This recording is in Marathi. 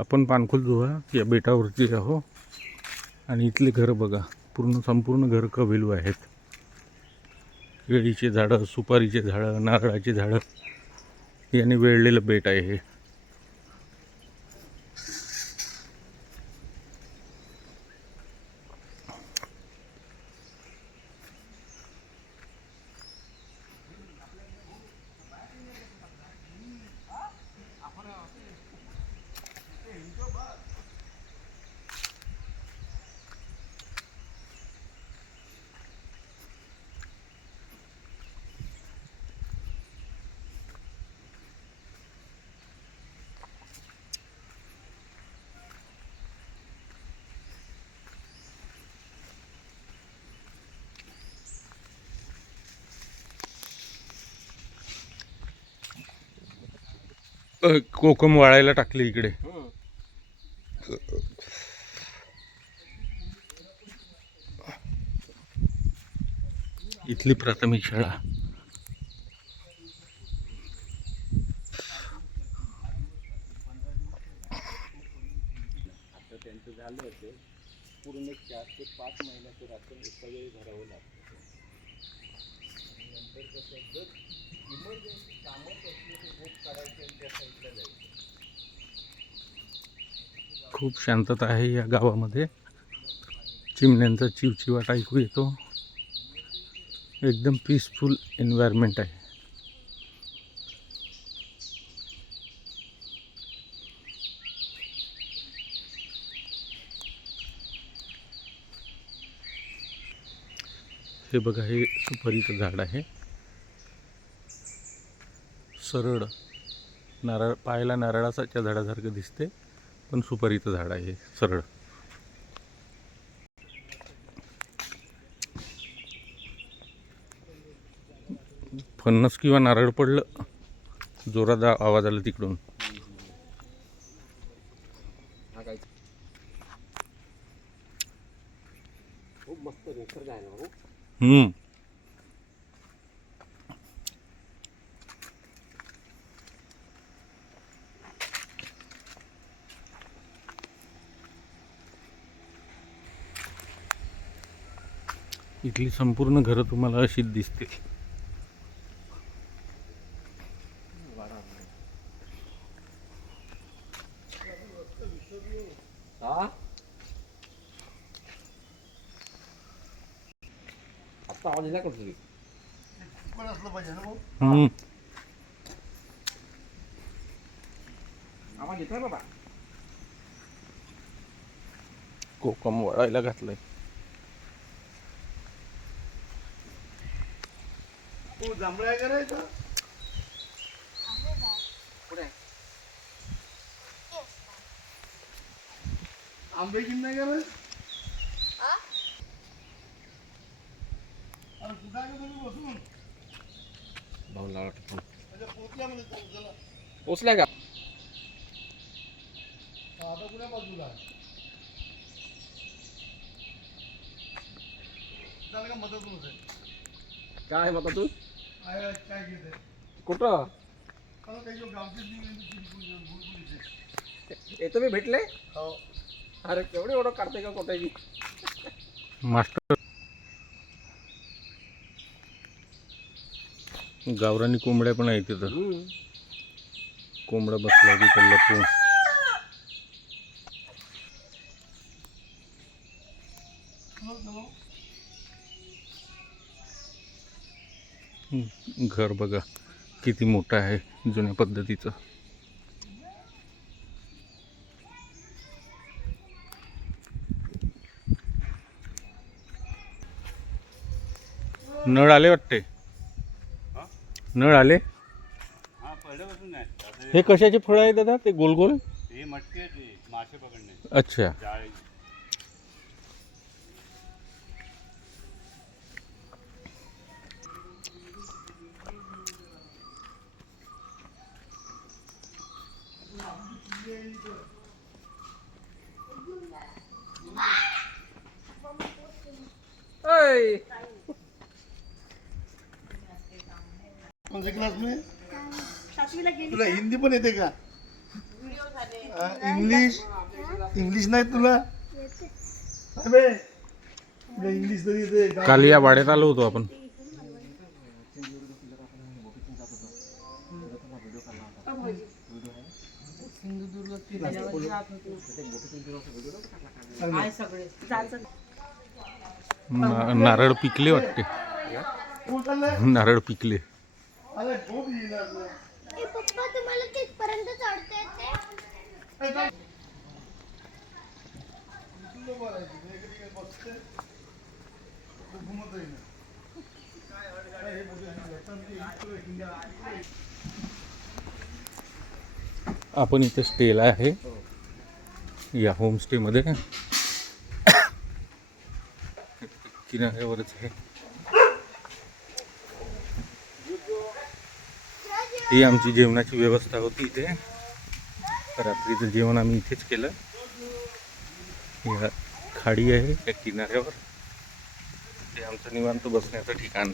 आपण पानखुलदुवा या बेटावरती आहो आणि इथले घरं बघा, संपूर्ण घर कवेलू आहेत. केळीचे झाडं, सुपारीचे झाडं, नारळाची झाडं याने वेढलेलं बेट आहे हे. कोकम वाळायला टाकले इकडे. इथली प्राथमिक शाळा. त्यांचं झालं होते पूर्ण 4 ते 5 महिन्याचं राशन एका वेळी भरावं लागतं. नंतर कसं जर इमर्जन्सी कामच असले तर बोट काढायचे आणि त्या साईडला जायचं. खूप शांतता आहे या गावामध्ये. चिमण्यांचा चिवचिवाट ऐकू येतो. एकदम पीसफुल एन्व्हायरमेंट आहे. हे बघा, हे सुपारीचं झाड आहे. सरळ नारळ, पायाला नारळाच्या झाडासारखं दिसते, पण सुपारीचं झाड आहे सरळ. फणस किंवा नारळ पडलं, जोरात आवाज आला तिकडून. खूप मस्त निसर्ग आहे ना. इथली संपूर्ण घरं तुम्हाला अशीच दिसतील. आता आवाज येला का तुझी? पण असलं पाहिजे ना भाऊ. आवाज येतोय बाबा. कोकम वाळायला घातलंय. तू जांभळ्या करायचा पुढे आंबे किन नाही करायचं. अरे कुठं आहे तुम्ही बसून? भाऊ लावला टाकून म्हणजे पोचल्यामध्ये चला. पोचलाय का? आता कुठल्या बाजूला झालं का मदत होत आहे? काय म्हणता तू? काय घेत आहे? कुठं आता काही गावची येतो मी भेटले. हो. अरे केवढे ओढं काढते का कोट्याची. मास्टर गावरानी कोंबड्या पण आहेत तिथं. कोंबडा बसला तिथं लपून. घर बघा किती मोठं आहे, जुन्या पद्धतीचं. नळ आले वाटते. नळ आले. हे कशाचे फळ आहे दादा? ते गोल गोल. हे मटके ते मासे पकडणे. अच्छा. जाळी. कोणत्या क्लास में तुला हिंदी पण येते का? इंग्लिश इंग्लिश नाही तुला अबे तुला इंग्लिश तरी येते का? काल या वाड्यात आलो होतो आपण. नारळ पिकले वाटते. कोण चाललंय? नारळ पिकले. अरे खूप येणार तुला. ए पप्पा तुम्हाला तिथपर्यंत चढता येते? तुला बोलायचं, मी इकडे तिकडे बसते. तू घुमत राहील. काय हे बघू, हे लक्षात घे, इकडे, इकडे. आपण इथे स्टेला आहे या होमस्टेमध्ये. किनाऱ्यावरच आहे. ही आमची जेवणाची व्यवस्था होती इथे. रात्रीचं जेवण आम्ही इथेच केलं. या खाडी आहे या किनाऱ्यावर. ते आमचं निवांत बसण्याचं ठिकाण.